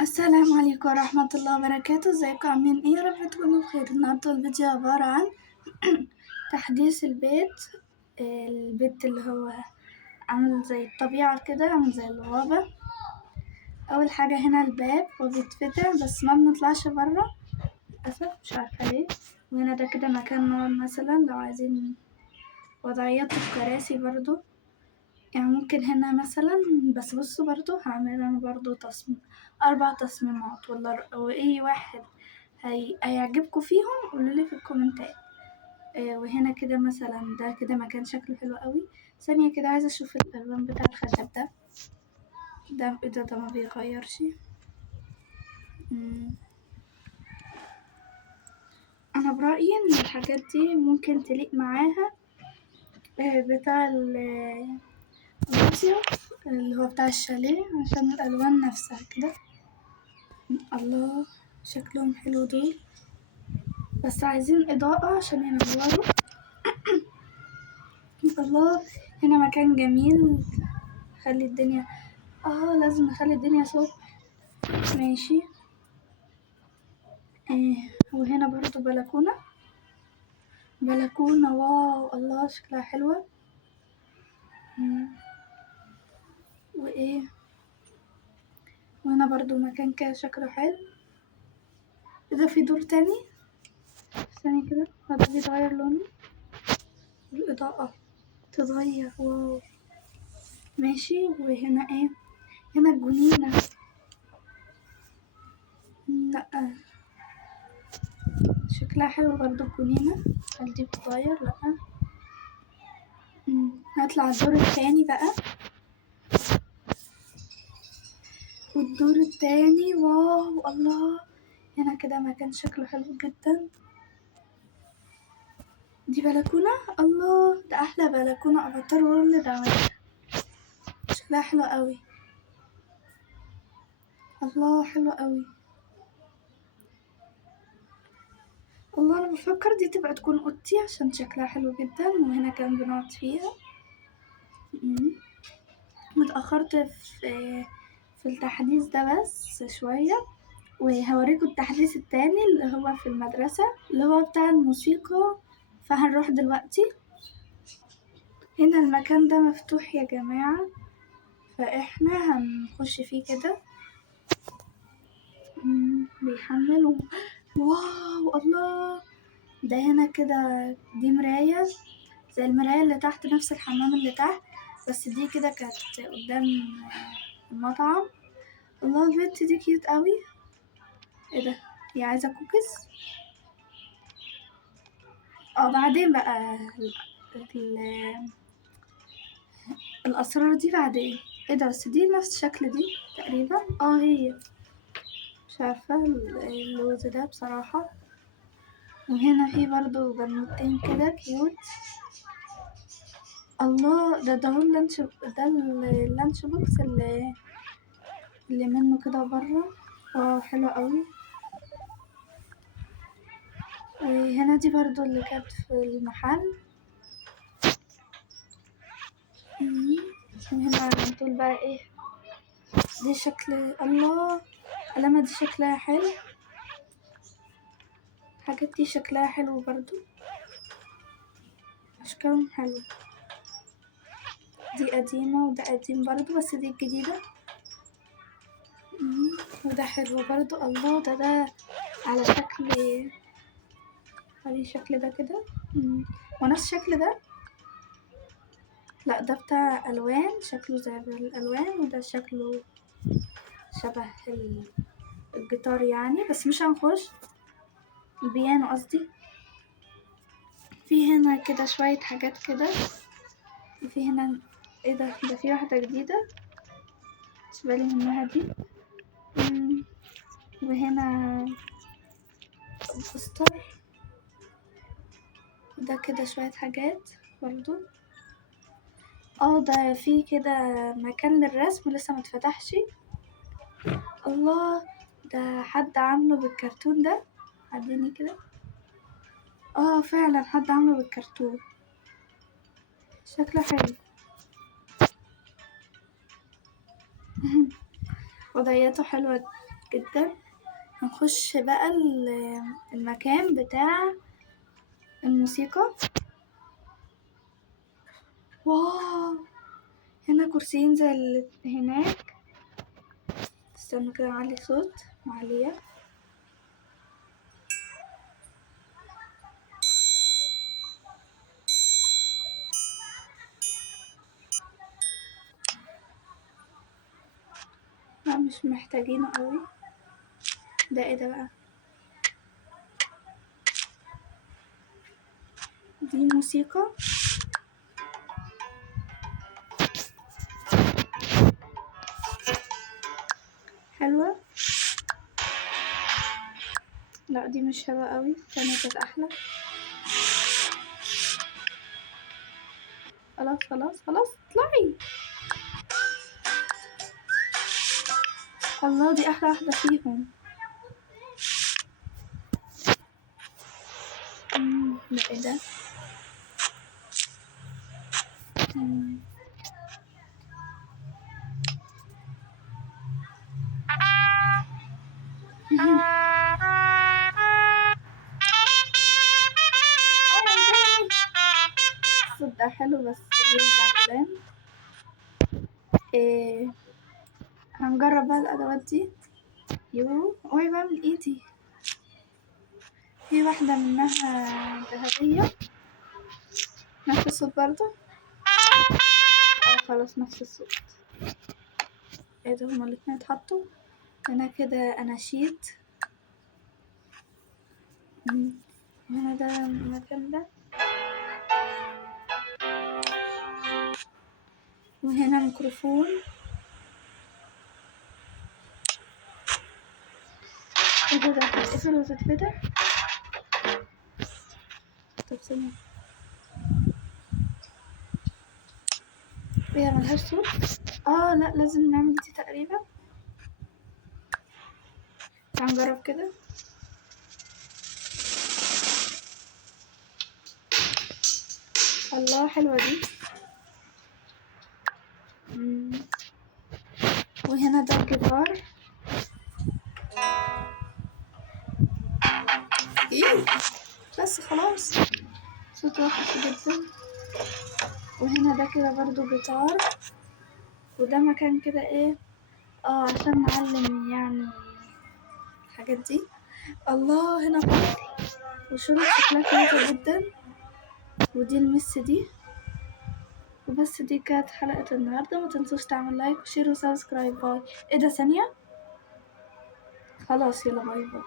السلام عليكم ورحمة الله وبركاته. ازيكم عاملين ايه؟ يا رب تكونوا بخير. النهاردة الفيديو عبارة عن تحديث البيت. البيت اللي هو عامل زي الطبيعة كده، عامل زي الغابة. أول حاجة هنا الباب وبيتفتح بس ما بنطلعش برا للأسف، مش عارفة ليه. وهنا ده كده مكان نقعد مثلا لو عايزين وضعيات الكراسي برضو، يعني ممكن هنا مثلا. بس بصوا برضو هعمل انا برضو 4 تصميمات واي واحد هيعجبكم فيهم قولولي في الكومنتات. وهنا كده مثلا ده كده مكان شكله حلو قوي. ثانية كده عايزة اشوف الالوان بتاع الخشب ده ايه ده ما بيغيرش. انا برأيي ان الحاجات دي ممكن تليق معاها بتاع الفيديو اللي هو بتاع الشاليه، عشان الالوان نفسها كده. الله، شكلهم حلو دول، بس عايزين إضاءة عشان ينوروا. الله، هنا مكان جميل. خلي الدنيا لازم نخلي الدنيا صبح. ماشي. وهنا برضو بلكونة واو، الله شكلها حلوة. وإيه، وهنا برضو مكان كده شكله حلو. إذا في دور تاني ثانية كده هذا بيتغير لونه، الإضاءة تتغير واو. ماشي. وهنا ايه، هنا الجنينة. لأ، شكلها حلو برضو الجنينة. هل دي بتتغير؟ لأ. هطلع الدور التاني بقى. والدور التاني واو الله، هنا كده مكان شكله حلو جدا. دي بلكونة، الله ده أحلى بلكونة أفاتار وورلد عملها. شكلها حلو قوي، الله حلو قوي. والله أنا بفكر دي تبقى تكون أوضتي عشان شكلها حلو جدا، وهنا كان بنقعد فيها. متأخرت في التحديث ده بس شوية، وهوريكم التحديث التاني اللي هو في المدرسة اللي هو بتاع الموسيقى، فهنروح دلوقتي. هنا المكان ده مفتوح يا جماعة، فاحنا هنخش فيه كده. بيحمل واو الله، ده هنا كده دي مراية زي المراية اللي تحت، نفس الحمام اللي تحت، بس دي كده كانت قدام المطعم. الله البنت دي كيوت قوي. ايه ده، هي عايزة كوكيز. بعدين بقى الأسرار دي بعدين. ايه ده، بس دي نفس شكل دي تقريبا. هي مش عارفة اللوز ده بصراحة. وهنا في برضو بنوتين كده كيوت. الله، ده هو اللانش بوكس اللي منه كده برا. واو حلو قوي. وهنا دي برضو اللي كانت في المحل. وهنا على طول بقى ايه، دي شكل الله، القلمة دي شكلها حلو. الحاجات دي شكلها حلو برضو، أشكالهم حلو. دي قديمة وده قديم برضو، بس دي الجديدة. وده حلو برضو. الله، ده على شكل ده كده. ونفس الشكل ده، لا ده بتاع ألوان، شكله زي الألوان، وده شكله شبه الجيتار يعني، بس مش هنخش البيانو قصدي. في هنا كده شوية حاجات كده. وفي هنا ايه ده في واحدة جديدة مش بالي منها دي. وهنا بوستر. ده كده شوية حاجات برضو. ده في كده مكان للرسم لسه متفتحش. الله، ده حد عامله بالكرتون ده. عديني كده. فعلا حد عامله بالكرتون، شكله حلو. وضعيته حلوة جدا. هنخش بقى المكان بتاع الموسيقى. واو، هنا كرسيين زي اللي هناك. استنى كده نعلي صوت معلية. لا مش محتاجينه قوي. ده ايه ده بقى؟ دي موسيقى. حلوة. لا دي مش حلوة قوي، التانية كانت احلى. خلاص خلاص خلاص اطلعي. الله دي احلى واحدة فيهم. ده ايه ده؟ الصوت ده حلو بس جدا. إيه، هنجرب بقى الادوات دي. اوعي بقى من ايدي. في واحدة منها ذهبية نفس الصوت برضه. خلاص نفس الصوت. ايه ده، هما الاتنين اتحطوا هنا كده اناشيد. هنا ده المكان ده، وهنا ميكروفون. ايه ده هتتقفل وتتفتح؟ طب ثانية، هي ملهاش صوت؟ لا لازم نعمل دي تقريبا. هنجرب كده. الله حلوة دي. وهنا ده الجيتار. بس خلاص صوت وحش جدا. وهنا ده كده برضو جيتار. وده مكان كده ايه، عشان نعلم يعني الحاجات دي. الله هنا طفل وشنط شكلها كويسة جدا. ودي المس دي. وبس دي كانت حلقة النهاردة. ما تنسوش تعمل لايك وشير وسبسكرايب. باي. ايه ده ثانية، خلاص يلا باي باي.